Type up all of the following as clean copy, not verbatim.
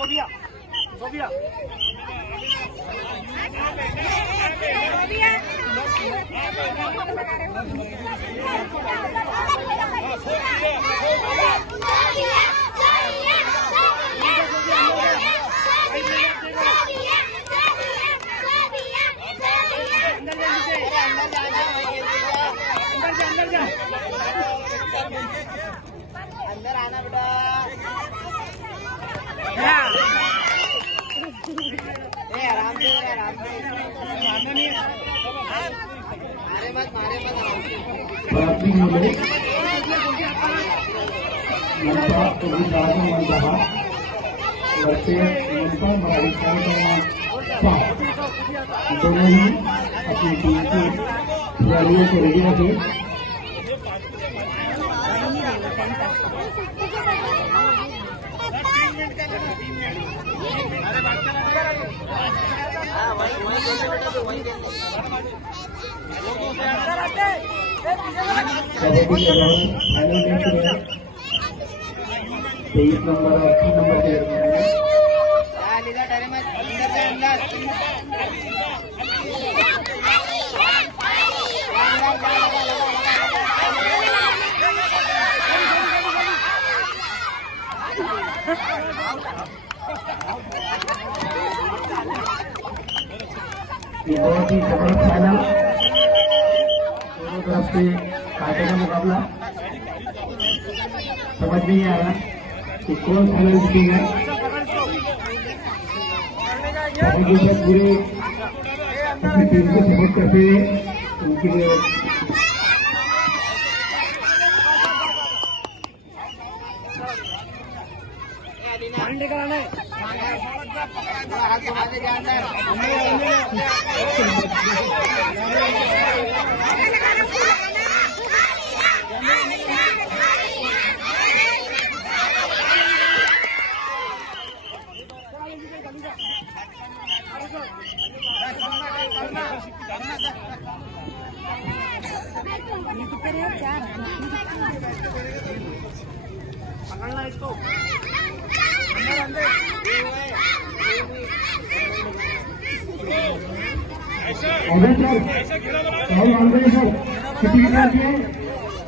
सोबिया सोबिया अंदर आना बेटा। आराम से आराम से मारे मत दोनों ही अपनी टीम की खिलाड़ियों को रेडी रखें। कबड्डी के फाइनल मैच में 23 नंबर और 3 नंबर के ये बहुत ही जबरदस्त फाइनल, दोनों तरफ से कांटे का मुकाबला। समझ नहीं आ रहा कि कौन फाइनल जीतेगा। पूरे अपनी टीम को सपोर्ट करते हुए उनके लिए पकड़ना इसको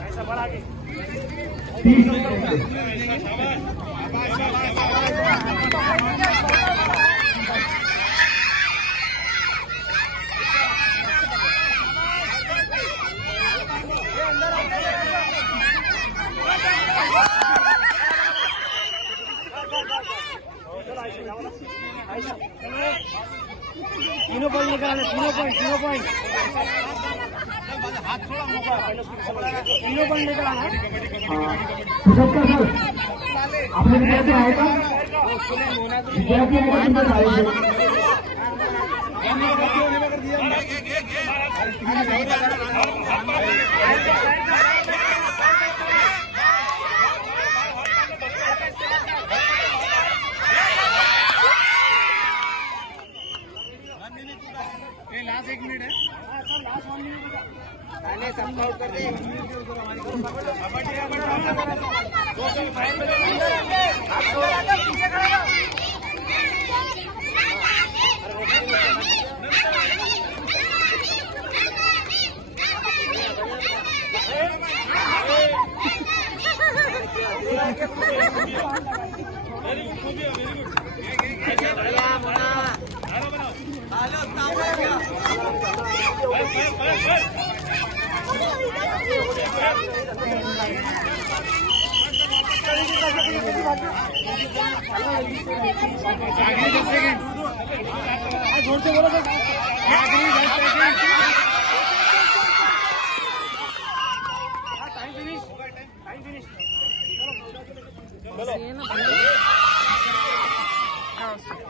ऐसा बढ़ा के 30 तीनों पॉइंट निकालने, तीनों पॉइंट हाथ थोड़ा मोटा, तीनों पॉइंट निकालना। आपने विद्यार्थी आएगा, विद्यार्थी लास्ट 1 मिनट है, लास्ट 1 मिनट पहले सब आउट कर दे। जोर से बोलो टाइम फिनिश चलो